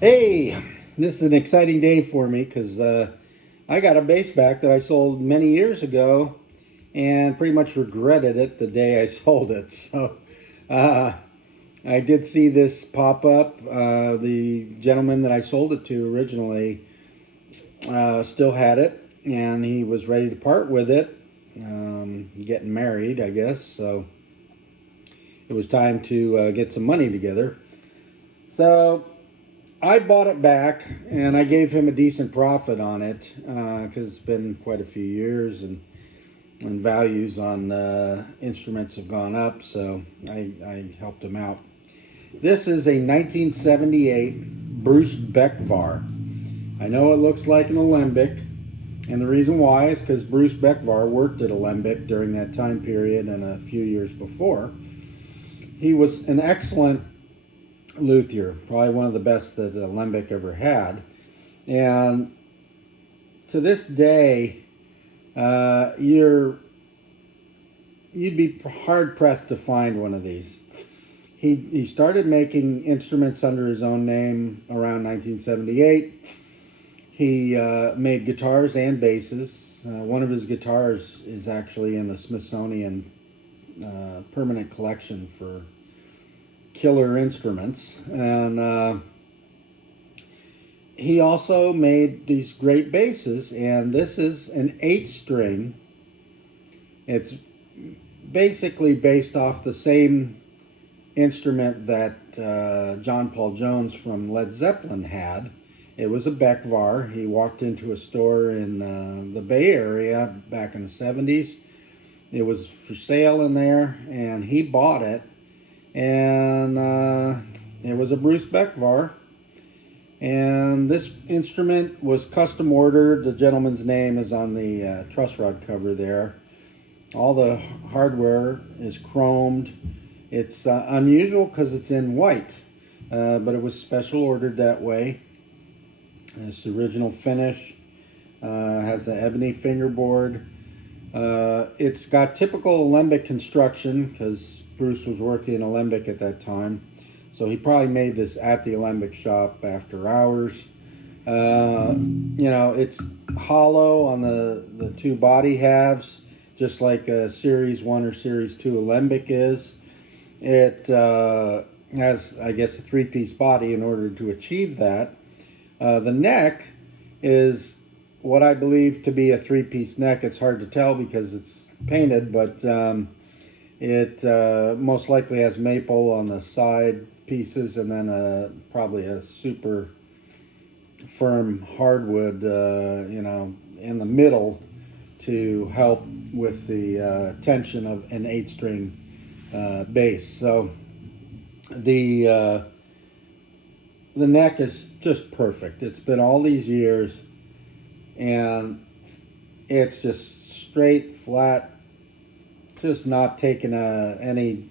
Hey, this is an exciting day for me because I got a bass back that I sold many years ago and pretty much regretted it the day I sold it. So uh, I did see this pop up. The gentleman that I sold it to originally still had it and he was ready to part with it, getting married, I guess. So it was time to get some money together. So I bought it back and I gave him a decent profit on it because it's been quite a few years and values on instruments have gone up, so I helped him out. This is a 1978 Bruce Becvar. I know it looks like an Alembic, and the reason why is because Bruce Becvar worked at Alembic during that time period and a few years before. He was an excellent luthier, probably one of the best that Alembic ever had. And to this day, you'd be hard pressed to find one of these. He started making instruments under his own name around 1978. He made guitars and basses. One of his guitars is actually in the Smithsonian permanent collection for killer instruments. And he also made these great basses, and this is an 8-string. It's basically based off the same instrument that John Paul Jones from Led Zeppelin had. It was a Becvar. He walked into a store in the Bay Area back in the 70s. It was for sale in there, and he bought it. And it was a Bruce Becvar. And this instrument was custom ordered. The gentleman's name is on the truss rod cover there. All the hardware is chromed. It's unusual because it's in white, but it was special ordered that way. It's the original finish. Has an ebony fingerboard. It's got typical Alembic construction because Bruce was working in Alembic at that time. So he probably made this at the Alembic shop after hours. It's hollow on the two body halves, just like a Series 1 or Series 2 Alembic is. It has, I guess, a 3-piece body in order to achieve that. The neck is what I believe to be a 3-piece neck. It's hard to tell because it's painted, but it most likely has maple on the side pieces and then probably a super firm hardwood, in the middle to help with the tension of an 8-string bass. So the neck is just perfect. It's been all these years, and it's just straight, flat, just not taking any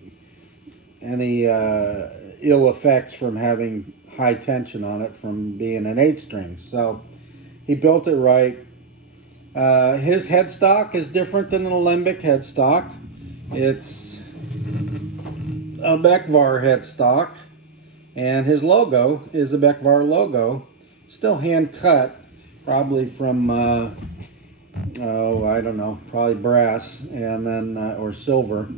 ill effects from having high tension on it from being an 8-string. So he built it right. His headstock is different than an Alembic headstock. It's a Becvar headstock, and his logo is a Becvar logo, still hand cut, probably from I don't know, probably brass, and then or silver,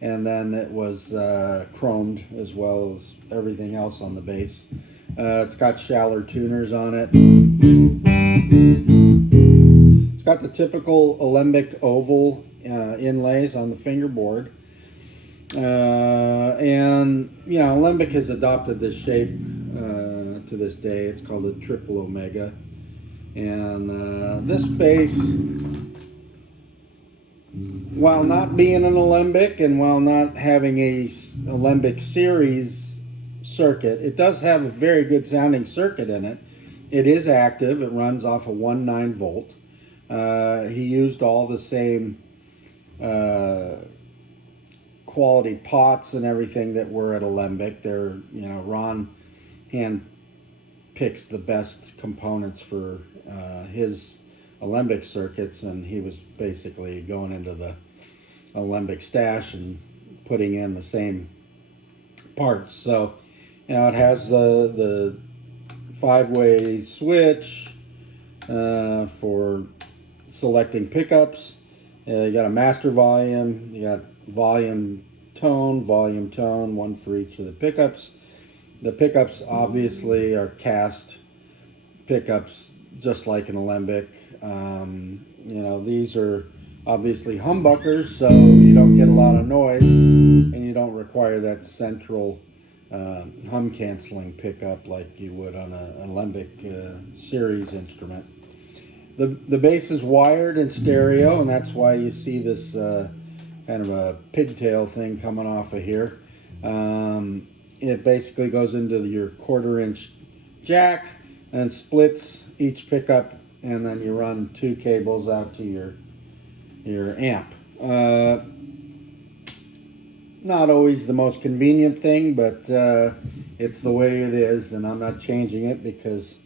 and then it was chromed as well as everything else on the bass. It's got Schaller tuners on it. It's got the typical Alembic oval inlays on the fingerboard. And Alembic has adopted this shape to this day. It's called a triple omega. And this bass, while not being an Alembic and while not having a Alembic series circuit, it does have a very good sounding circuit in it. It is active. It runs off a 1.9 volt. He used all the same quality pots and everything that were at Alembic. They're, Ron hand picks the best components for his Alembic circuits, and he was basically going into the Alembic stash and putting in the same parts. So, it has the 5-way switch for selecting pickups. You got a master volume, you got volume tone, one for each of the pickups. The pickups obviously are cast pickups just like an Alembic. You know, these are obviously humbuckers, so you don't get a lot of noise and you don't require that central hum canceling pickup like you would on an Alembic series instrument. The bass is wired in stereo, and that's why you see this kind of a pigtail thing coming off of here. It basically goes into your 1/4-inch jack and splits each pickup, and then you run 2 cables out to your amp. Not always the most convenient thing, but it's the way it is, and I'm not changing it because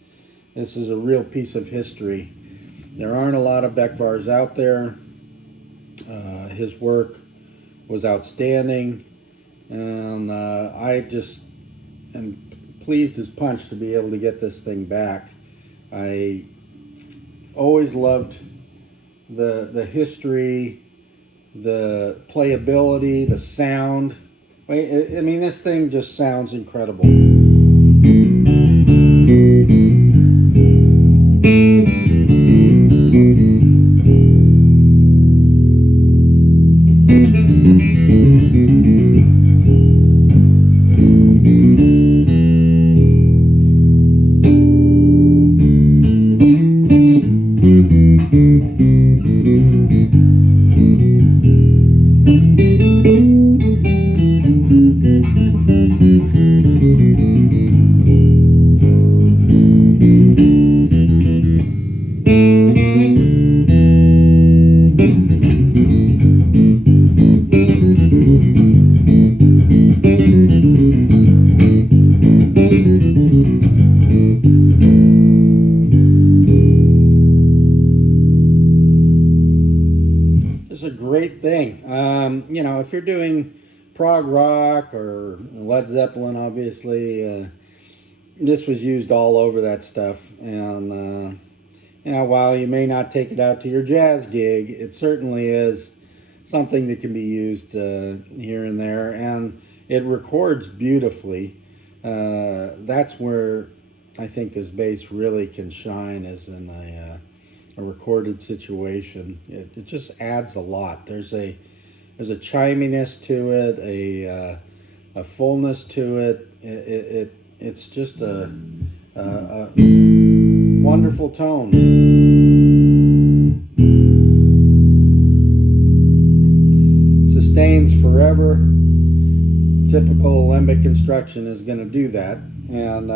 this is a real piece of history. There aren't a lot of Becvars out there. His work was outstanding, and I just am pleased as punch to be able to get this thing back. I always loved the history, the playability, the sound. I mean, this thing just sounds incredible. It's a great thing. You know, if you're doing prog rock or Led Zeppelin, obviously, this was used all over that stuff. And, you know, while you may not take it out to your jazz gig, it certainly is something that can be used here and there. And it records beautifully. That's where I think this bass really can shine, is in a recorded situation. It just adds a lot. There's a chiminess to it, a fullness to it. It's just a wonderful tone. Sustains forever. Typical Alembic construction is going to do that. And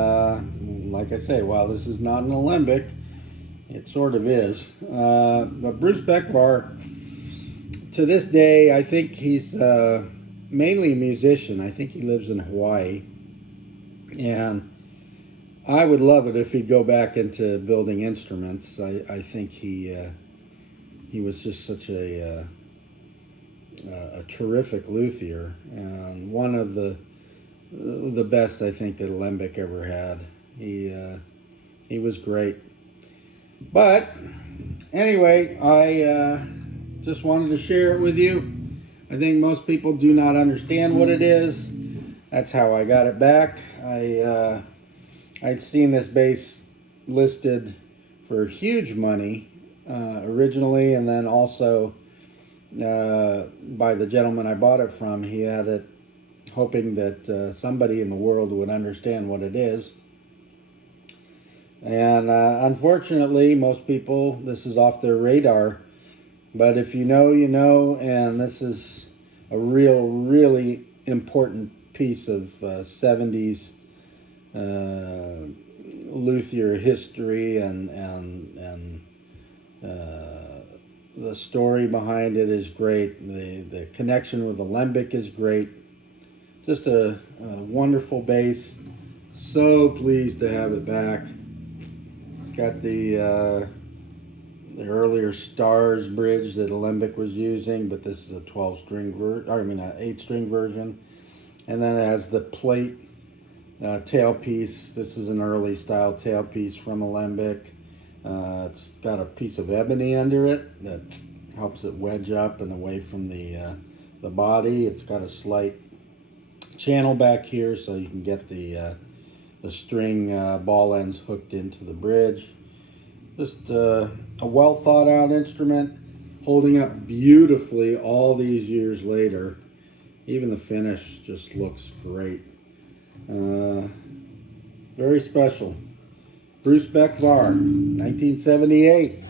like I say, while this is not an Alembic, it sort of is. But Bruce Becvar, to this day, I think he's mainly a musician. I think he lives in Hawaii. And I would love it if he'd go back into building instruments. I think he was just such a terrific luthier, and one of the best, I think, that Alembic ever had. He was great. But anyway, I just wanted to share it with you. I think most people do not understand what it is. That's how I got it back. I'd seen this bass listed for huge money originally, and then also by the gentleman I bought it from. He had it hoping that somebody in the world would understand what it is. And unfortunately, most people, this is off their radar. But if you know, you know, and this is a really important piece of 70s luthier history, and the story behind it is great. The connection with Alembic is great. Just a wonderful bass. So pleased to have it back. It's got the earlier Stars bridge that Alembic was using, but this is a 12-string version. I mean, an 8-string version. And then it has the plate tailpiece. This is an early style tailpiece from Alembic. It's got a piece of ebony under it that helps it wedge up and away from the body. It's got a slight channel back here so you can get the string ball ends hooked into the bridge. Just a well thought out instrument, holding up beautifully all these years later. Even the finish just looks great. Very special. Bruce Becvar, 1978.